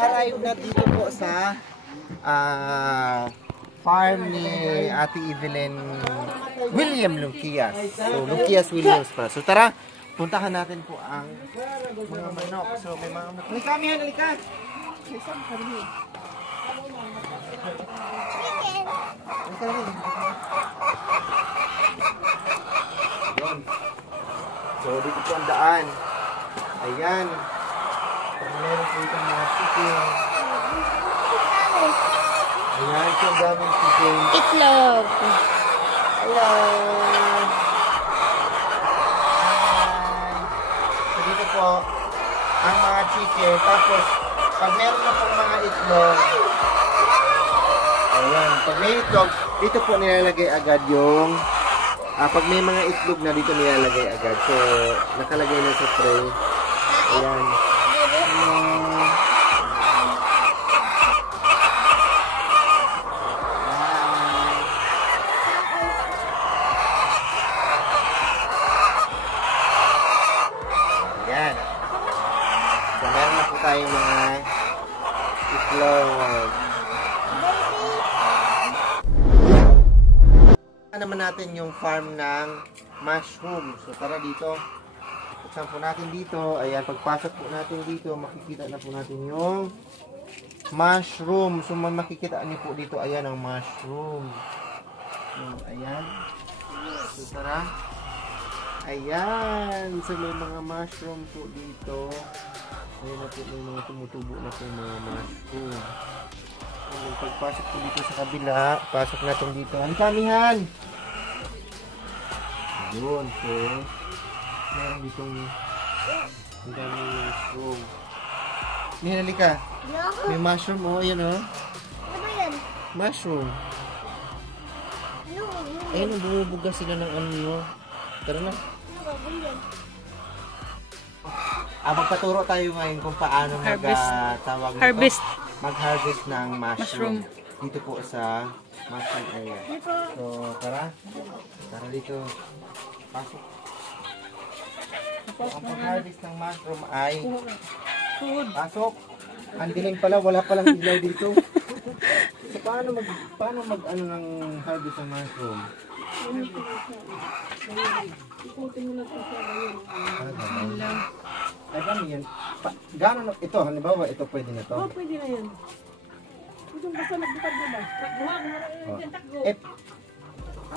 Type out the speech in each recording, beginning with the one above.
arrive na dito po sa farm ni Ate Evelyn William Luquias. So, Luquias Williams pa. So, tara, puntahan natin po ang mga manok. So, may mga manok. Halika, Mihan, halika. Halika, Ayan. So, dito po ang daan. Ayan. Meron po itong mga chicken. Ayan, ito ang daming chicken. Itlog. Hello! So, dito po ang mga chicken. Tapos, pag meron na pong mga itlog, ayan, pag may itlog, dito po nilalagay agad yung pag may mga itlog na dito nilalagay agad. So, nakalagay na sa tray. Ayan. Ayan. So, meron na po tayong mga itlog. Naman natin yung farm ng mushroom. So tara dito. Buksan po natin dito. Ayan, pagpasok po natin dito, makikita na po natin yung mushroom. So makikita niyo po dito, ayan ang mushroom. So, ayan. So tara. Ayan. So may mga mushroom po dito. Ayan na po, may mga tumutubo na po yung mga mushroom. Ayan, pagpasok po dito sa kabila, pasok natin dito. Ang kamihan! Yun, so meron ditong ang daming mushroom. Nihalali ka. May mushroom, oh, ayan, oh. Ano yan? Mushroom. Ayun, bumubuga sila ng ano, no. Tara na. Magpaturo tayo ngayon kung paano mag-harvest ng mushroom. Dito po sa mushroom area. So, tara. Tara dito. Pasok. Ang pag-harvest ng mushroom ay pasok. Ang dilim pala, wala palang ilaw dito. So, paano mag ano ng harvest ng mushroom? Ikutin mo lang sa sabayan. Ay, gano'n yan. Gano'n, ito, halimbawa, ito pwede na to? Oo, pwede na yan. Ito basta nagbukad mo ba?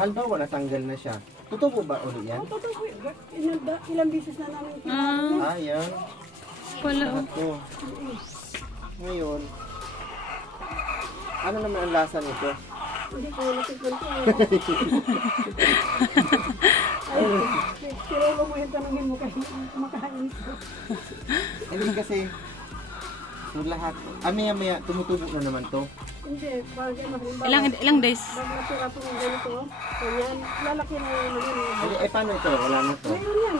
Halimbawa, natanggal na siya. Tutubo ba ulit yan? Oo, totoo po. Ilang beses na namin Yan. Wala. Ito. Ngayon, ano naman ang lasa nito? Hindi ko natikman ko. Pero mo yung tanongin mo kasi kumakain ko. Hindi kasi, so lahat, maya tumutubo na naman to. Hindi, bagay mahalimbawa. Ilang days? Pag natira po ng ganito, ganyan, lalaki na yun. Hindi, paano ito? Wala na to. Mayroon yan.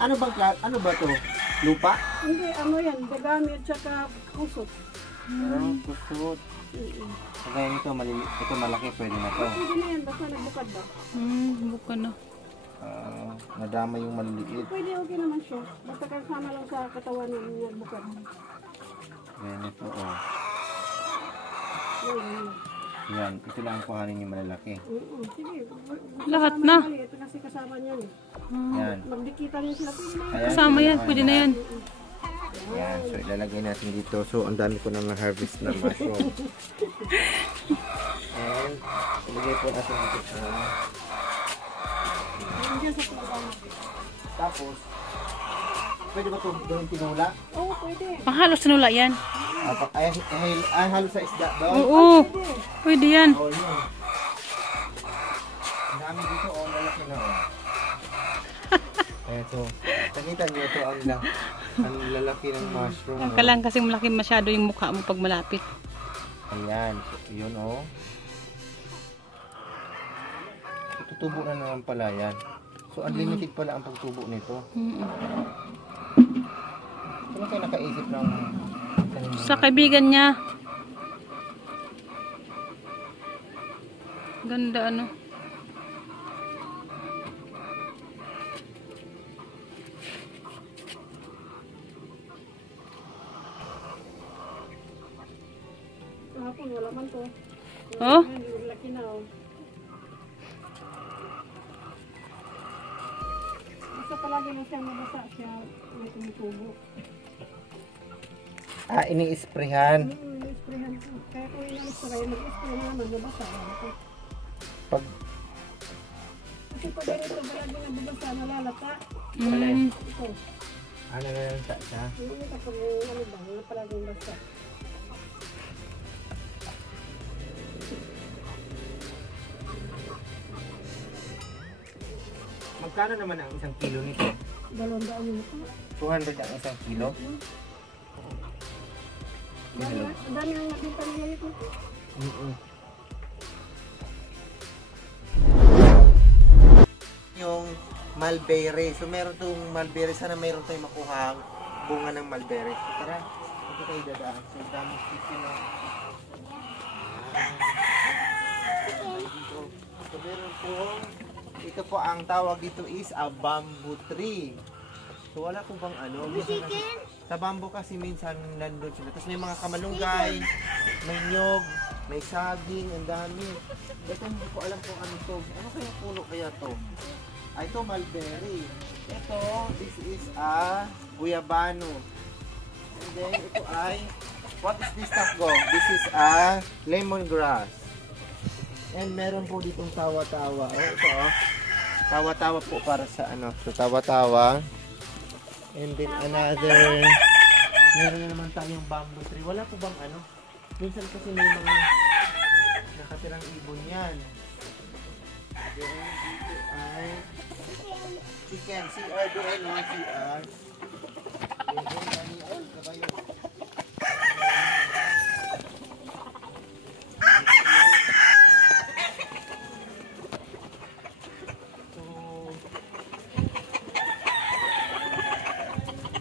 Ano ba yan? Ano ba to? Lupa? Hindi, ano yan, dagami at saka kusot. Kusot. Kaya ito, ito malaki, pwede na to. Pwede na yan, basta nagbukad ba? Buka na. Nadama yung maliliit. Pwede, okay naman siya. Basta kasama lang sa katawan ng nagbukad. Ganyan ito, oh. Yan. Yan, ito lang ang kuhanin yung malalaki. Sige. Lahat na. Ito kasi kasama niyan. Yan. Magdikita niya sila. Pwede na yan. Ayan, Kasama yan, pwede na yan. Yan, so ilalagay natin dito. So, ang dami ko nang na-harvest ng mushroom. And, ilagay po natin dito sa... Diyan sa tubuan. Tapos, pwede ba ito gawin tinula? Oo, pwede. Panghalos na nula yan. Ay, halos sa isda doon? Oo. Pwede yan. Oh, yun. Ang dami dito, oh, lalaki na, oh. Ayan, so, nakita niyo ito ang lalaki ng mushroom. Ang kalang kasi malaki masyado yung mukha mo pag malapit. Ayan, so, yun, oh. Tutubo na naman pala yan. So, unlimited pala ang pagtubo nito. Sino kayo nakaisip ng... Sa kaibigan niya. Ganda ano. Kahapon, wala man to. Oh? Ngayon, laki na oh. Basta palagi mo siyang mabasa siya. May tumutubo. Ini-sprayhan. Isprayan ko. Kaya kung inalis ko kayo, mag-spray na naman, mabasa. Pag Kasi pag ganito, palagi na babasa, nalalata. Mm. Ito. ano na lang siya? Hindi ka pag ano ba, wala palaging basa. Magkano naman ang isang kilo nito? 200 yun ito. 200 ang isang kilo? Ang dami ang nabita niya ito. Yung mulberry. So meron tong mulberry. Sana meron tayong makuhang bunga ng mulberry. So tara, ito tayo dadaan. So daming chicken na. So meron pong, ito po ang tawag dito is a bamboo tree. So wala po bang ano? Minsan sa bamboo kasi minsan nandun sila. Tapos may mga kamalunggay, may nyog, may saging, ang dami. Ito hindi ko alam kung ano to. Ano kaya puno kaya to? Ay, ito mulberry. Ito, this is a guyabano. And then ito ay, what is this stuff go? This is a lemongrass. And meron po ditong tawa-tawa. Oh, ito oh. Tawa-tawa po para sa ano. So, tawa-tawa. And then another, meron na naman tayong bamboo tree. Wala po bang ano? Minsan kasi may mga nakatirang ibon yan. Then dito ay chicken. CR doon no? CR. And then kami ay kabayo.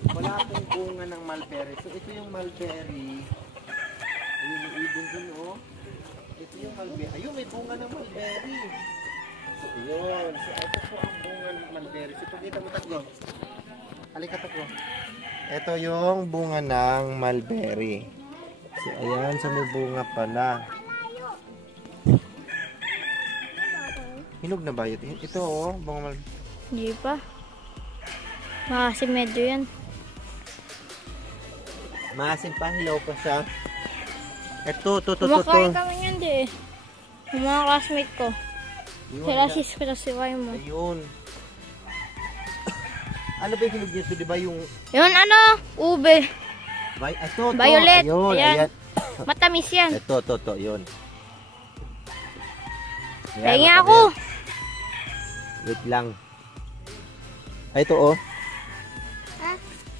Wala akong bunga ng mulberry. So, ito yung mulberry. Ayun, yung ibon dun, oh. Ito yung mulberry. Ayun, may bunga ng mulberry. So, yun. So, ito po ang bunga ng mulberry. So, pagkita mo tatlo. Halika tatlo. Ito yung bunga ng mulberry. So, ayan. So, may bunga pala. Hinog na ba yun? Ito, oh. Bunga mulberry. Hindi pa. Maasim medyo yan. Maasim pa, hilaw pa siya. Ito, Kumakain kami yan di. Yung mga classmate ko. Yun, Sila sis ko na si mo. ayun. Ano ba yung hinog nito? Di ba yung... Yun ano? Ube. Ito, Violet. Ayun, Ayan. ayan. Matamis yan. Ito, yun. Pahingi matamis. ako. Wait lang. Ay, ito oh. Ha?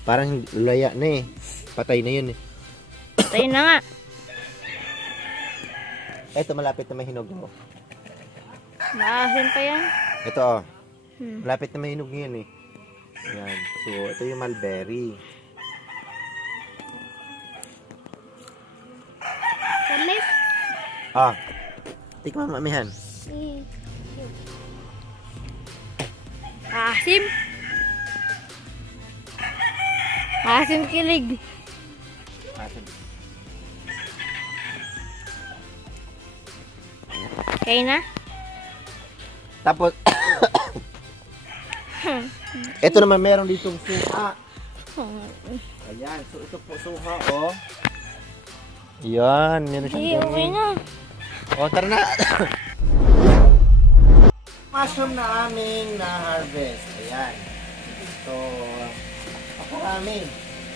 Parang laya na eh. Patay na yun eh. Tayo na nga. Ito, malapit na may hinog mo. Maasim pa yan. Ito oh. Hmm. Malapit na may hinog yan eh. Yan. So, ito yung mulberry. Tamis? Ah. Tikman mo, amihan. Maasim? Maasim kilig. Asin. Kaya na? Tapos, ito naman meron ditong suha. Ayan. So, ito po suha, oh. Yan. Meron Hindi, siyang okay dami. na. O, tara na. Mushroom na aming na-harvest. Ayan. So, pakarami.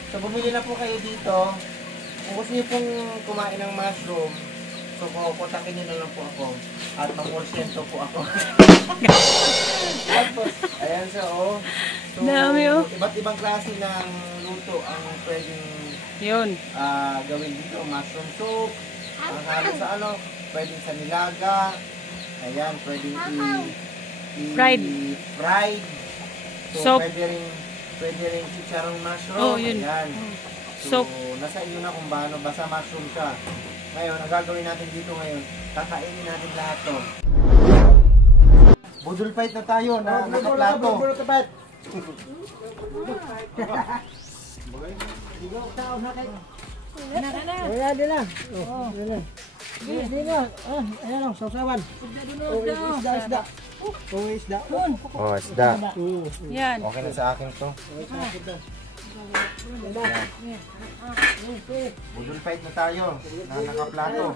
So, bumili na po kayo dito. Kung gusto niyo pong kumain ng mushroom, so, kontakin niyo na lang po ako. At pang-porsyento po ako. Tapos, ayan siya, oh. So, Dami, oh. iba't ibang klase ng luto ang pwedeng Yun. gawin dito. Mushroom soup. Ang halo sa ano, pwedeng sa nilaga. Ayan, pwedeng Fried. fried. So, Soup. pwede rin chicharong mushroom. Oh, yun. Ayan. So, Soup. nasa inyo na kung paano. Basta mushroom siya. Ngayon, ang gagawin natin dito ngayon, kakainin natin lahat to. Budol fight na tayo na nakaplato. Budol fight. Wala, Hindi na. Ayan o, sausawan. Isda. Isda. Oh, isda. Yan. Okay na sa akin to. Budol fight na tayo. Na nakaplato.